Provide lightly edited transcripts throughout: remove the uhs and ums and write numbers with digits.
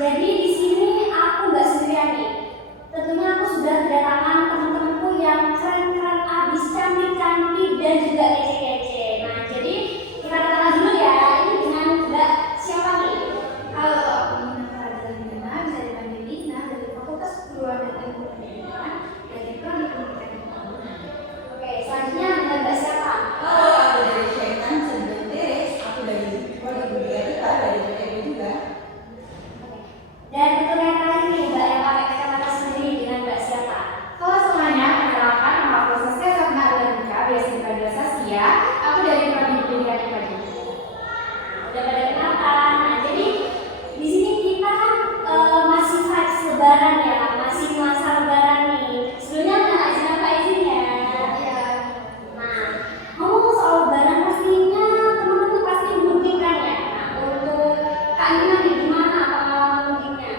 Jadi di sini aku nggak sendirian nih. Tentunya aku sudah kedatangan teman-temanku yang keren-keren abis, cantik-cantik dan juga kece-kece. Nah, jadi kita kenalan dulu ya. Ini dengan Mbak siapa nih? Halo, aku Nina Faradina, bisa dipanggil Nina dari Fakultas Keguruan dan Ilmu Pendidikan dari Prodi Pendidikan Pembangunan. Oke, selanjutnya dengan Mbak siapa? Halo, aku dari Syaitan Sebenteres. Aku dari Prodi Budaya dari PTB juga. Dan untuk yang terakhir nih, Mbak yang pakai kacamata sendiri dengan Mbak siapa? Halo semuanya, perkenalkan nama aku Saskia Sapna Ulandika, biasa dipanggil Saskia. Aku dari Prodi Pendidikan IPB. Udah pada kenalkan. Nah, jadi di sini kita kan masih vibes lebaran ya, masih masa lebaran nih. Sebelumnya nggak izin apa izin ya. Ya, Nah, ngomong soal lebaran pastinya teman-teman pasti mudik kan ya. Nah, untuk Kak Nina nih gimana pengalaman mudiknya?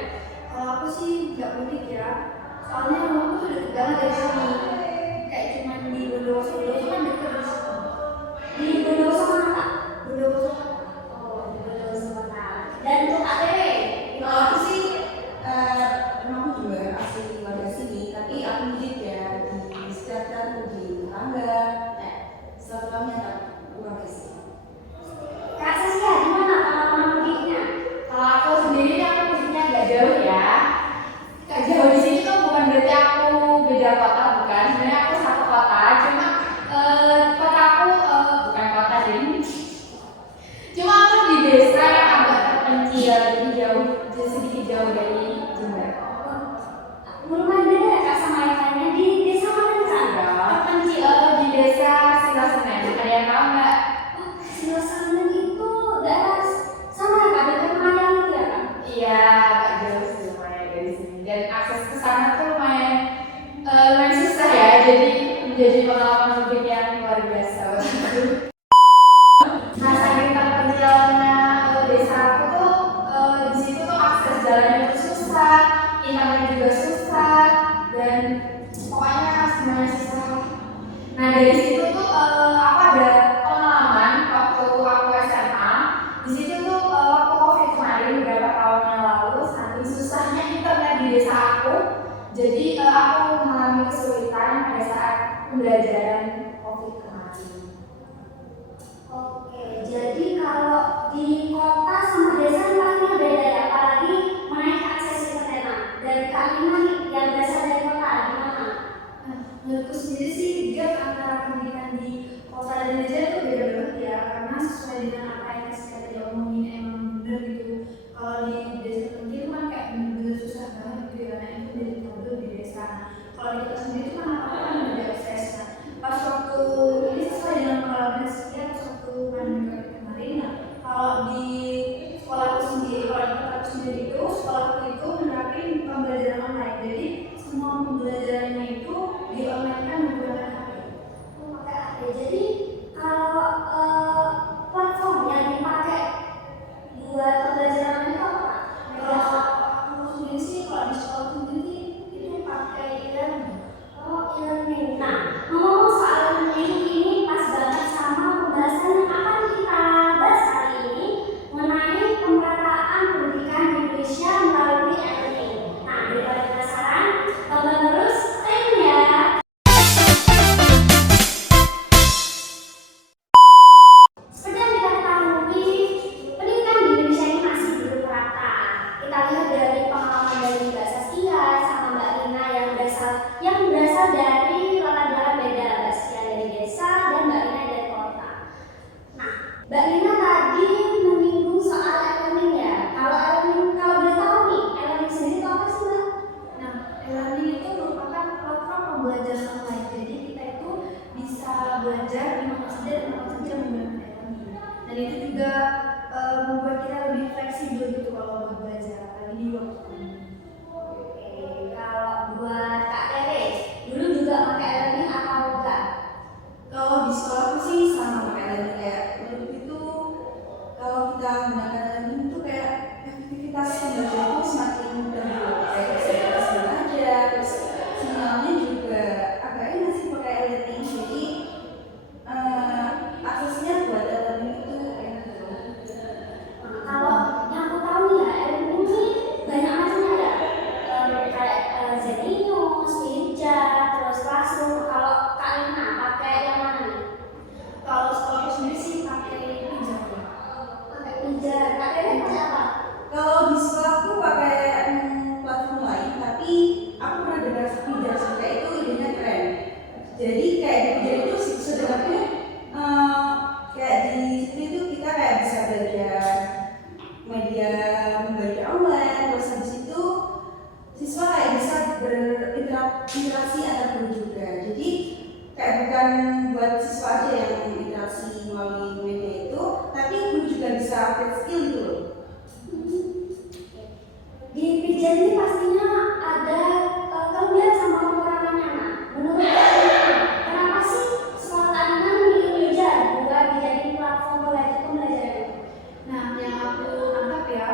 kalau aku sih nggak mudik ya, soalnya rumahku tuh deket banget dari sini. Kayak cuman di Bondowoso itu kan deket di sini. Di Bondowoso mana Kak? Bondowoso. Oh, di Bondowoso Kota. Dan untuk ATW, Kalau aku sih, rumahku juga asli warga sini, tapi aku mudik ya di sekitar di tetangga. Selama tak warga sini. Kak Saskia gimana pengalaman mudiknya? Kalau aku sendiri aku mudiknya nggak jauh ya. Nggak jauh di sini tuh bukan berarti aku beda kota, bukan. Sebenarnya aku satu kota, cuma kota aku bukan kota jadi. Cuma aku di desa yang agak terpencil, jadi jauh, jadi sedikit jauh dari Jember. Lumayan beda ya Kak sama yang lainnya di desa mana nih Kak? Terpencil di desa Silasenen. Ada yang tahu nggak? Silosanen itu daerah sana ya Kak, dekat Mayang itu ya Kak? Iya, agak jauh sih lumayan dari sini. Dan akses ke sana tuh lumayan susah ya. Jadi menjadi pengalaman mudik yang luar biasa. Nah, saking terpencilnya desa aku tuh di situ tuh akses jalannya tuh susah, internet juga susah, dan pokoknya semuanya susah. Nah dari situ tuh aku ada pengalaman waktu aku SMA. Di situ tuh waktu COVID kemarin beberapa tahun yang lalu, saking susahnya internet di desa aku, jadi aku mengalami kesulitan pada saat pembelajaran COVID kemarin. Oke, jadi kalau di kota sama desa ini pastinya beda ya, apalagi mengenai akses internet. Nah, dari Kak Nina nih yang berasal dari kota gimana? Nah, menurutku sendiri sih gap antara pendidikan di kota dan desa itu beda banget ya, karena sesuai dengan apa yang kita tadi omongin emang bener gitu. Kalau di desa sendiri itu kan kayak bener-bener susah banget gitu ya, nah itu jadi problem di desa. Kalau di kota sendiri itu kan apa-apa kan udah ada akses. Nah, pas waktu ini sesuai dengan pengalaman sekian pas waktu pandemi COVID kemarin, nah kalau di sekolahku sendiri, kalau di kotaku sendiri itu sekolahku itu menerapkan pembelajaran online. Jadi semua pembelajarannya itu di online kan menggunakan HP. Oh, pakai HP. Jadi kalau platform yang dipakai buat pembelajaran itu apa Kak? Kalau aku sendiri sih, kalau di sekolah sendiri itu pakai e-learning. Oh, e-learning. Nah, ngomong soal e-learning ini pas banget sama pembahasan yang akan kita bahas kali ini mengenai pemerataan pendidikan di Indonesia melalui e-learning. Nah, daripada penasaran, tonton terus training ya. Seperti yang kita ketahui, pendidikan di Indonesia ini masih belum merata. Kita lihat dari pengalaman dari Mbak Saskia sama Mbak Rina yang berasal dari latar belakang beda. Mbak Saskia dari desa dan Mbak Rina dari kota. Nah, Mbak Rina tadi menyinggung soal e-learning ya. Kalau boleh tahu nih, e-learning sendiri itu apa sih Mbak? Nah, e-learning itu merupakan platform pembelajaran online. Jadi kita itu bisa belajar di mana saja dan kapan saja menggunakan e-learning. Dan itu juga membuat kita lebih fleksibel gitu kalau buat belajar, apalagi di waktu pandemi. Oke, kalau buat Kak Tere, dulu juga pakai e-learning atau enggak? Kalau di sekolahku sih sama pakai learning kayak menurut itu kalau kita menggunakan learning itu kayak aktivitas belajar itu semakin mudah gitu. Kayak bisa belajar, terus sinyalnya juga agak enak sih pakai learning. Jadi aksesnya buat learning itu enak gitu. Nah, kalau yang aku tahu nih ya, e-learning ini interaksi antar guru juga. Jadi kayak bukan buat siswa aja yang interaksi melalui media itu, tapi guru juga bisa upgrade skill gitu loh. Di pijar ini pastinya ada kelebihan sama kekurangannya. Nah, menurut kalian, kenapa sih sekolah tandingan memilih pijar buat dijadiin platform pembelajaran? Nah, yang aku tangkap ya,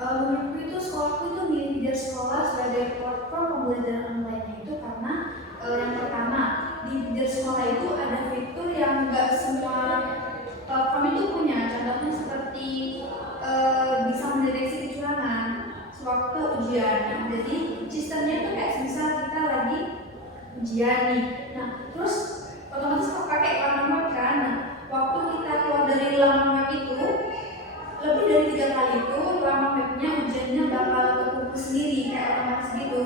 menurutku itu sekolahku itu milih Pijar Sekolah sebagai platform pembelajaran online itu karena yang pertama di Pijar Sekolah itu ada fitur yang nggak semua platform itu punya. Contohnya seperti bisa mendeteksi kecurangan sewaktu ujian. Nah, jadi sistemnya itu kayak misal kita lagi ujian nih. Nah, terus otomatis pakai laman web kan. Nah, waktu kita keluar dari laman web itu lebih dari 3 kali itu laman webnya ujiannya bakal kekumpul sendiri kayak otomatis gitu.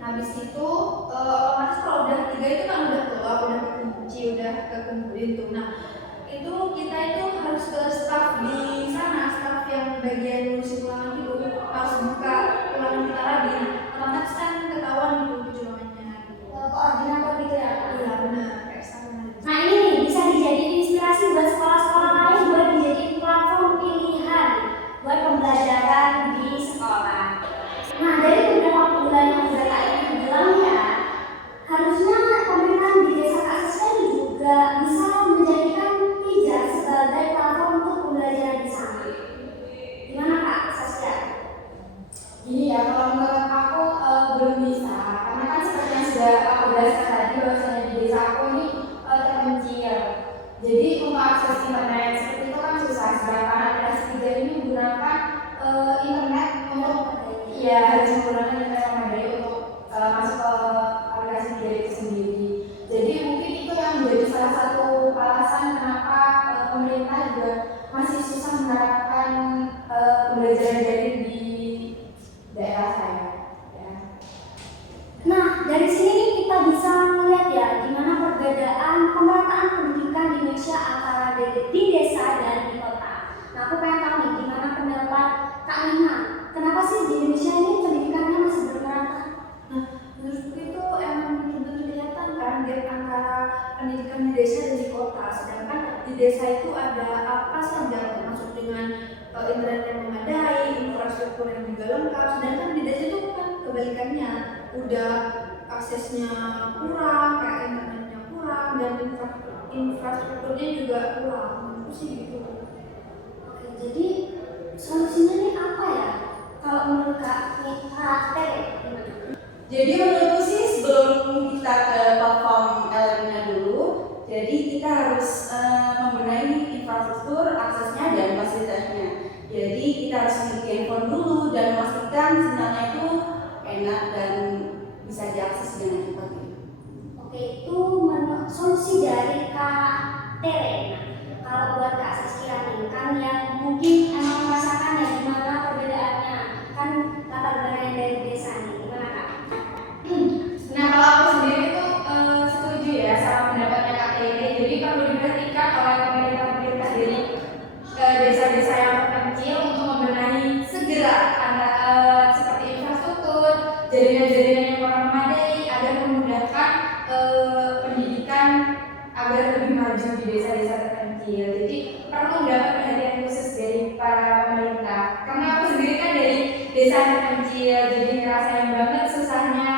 Habis itu otomatis kalau udah 3 itu kan udah keluar, udah kekunci, udah kekumpulin tuh. Nah, itu kita itu harus ke staff di sana, staff yang bagian ngurusin ulangan itu harus buka ulangan kita lagi. Nah, otomatis kan ketahuan gitu kecurangannya. Koordinator gitu ya? Iya benar, kayak sama. Nah ini nih, bisa dijadiin inspirasi buat sekolah-sekolah lain buat dijadiin platform pilihan buat pembelajaran di sekolah. Nah dari beberapa bulan yang udah Kak ini bilang ya, harusnya pemerintahan di desa Kak Saskia ini juga bisa menjadikan pijar sebagai platform untuk pembelajaran di sana. Gimana Kak Saskia? Gini ya, kalau menurut aku belum bisa, karena kan seperti yang sudah aku jelaskan tadi bahwasanya di desa aku ini terpencil. Jadi untuk akses internet seperti itu kan susah. Sedangkan aplikasi Pijar ini menggunakan internet untuk harus menggunakan internet yang memadai untuk masuk ke aplikasi Pijar itu sendiri. Jadi mungkin itu yang menjadi salah satu alasan kenapa pemerintah juga masih susah menerapkan pembelajaran daring di daerah saya. Ya. Nah, dari sini kita bisa melihat ya gimana perbedaan pemerataan pendidikan di Indonesia antara di desa dan di kota. Nah, aku pengen tahu nih gimana pendapat Kak Nina. Kenapa sih di Indonesia ini pendidikannya masih bermerata? Nah, menurutku itu emang benar-benar kelihatan kan gap antara pendidikan di desa dan di kota. Sedangkan di desa itu ada apa saja termasuk dengan internet yang memadai, infrastruktur yang juga lengkap. Sedangkan di desa itu kan kebalikannya, udah aksesnya kurang, kayak internetnya kurang dan infrastrukturnya juga kurang. Menurutku sih gitu. Oke, jadi solusinya nih apa ya? Kalau menurut Kak Tere gimana? Jadi menurutku sih sebelum kita ke platform Elina dulu, jadi kita harus membenahi infrastruktur, aksesnya dan fasilitasnya. Jadi kita harus memiliki handphone dulu dan memastikan sinyalnya itu enak dan bisa diakses dengan cepat. Oke, itu solusi dari Kak Tere. Nah, kalau buat Kak Saskia nih, kan yang mungkin emang merasakan ya gimana perbedaannya, kan latar belakangnya dari desa nih, gimana Kak? Nah, kalau aku sendiri tuh setuju ya sama pendapatnya Kak Tere. Jadi perlu diperhatikan oleh pemerintah dari desa-desa yang terpencil untuk membenahi segera seperti infrastruktur, jaringan-jaringan yang kurang memadai agar memudahkan pendidikan agar lebih maju di desa-desa terpencil. Jadi perlu mendapat perhatian khusus dari para pemerintah. Karena aku sendiri kan dari desa terpencil, jadi ngerasain banget susahnya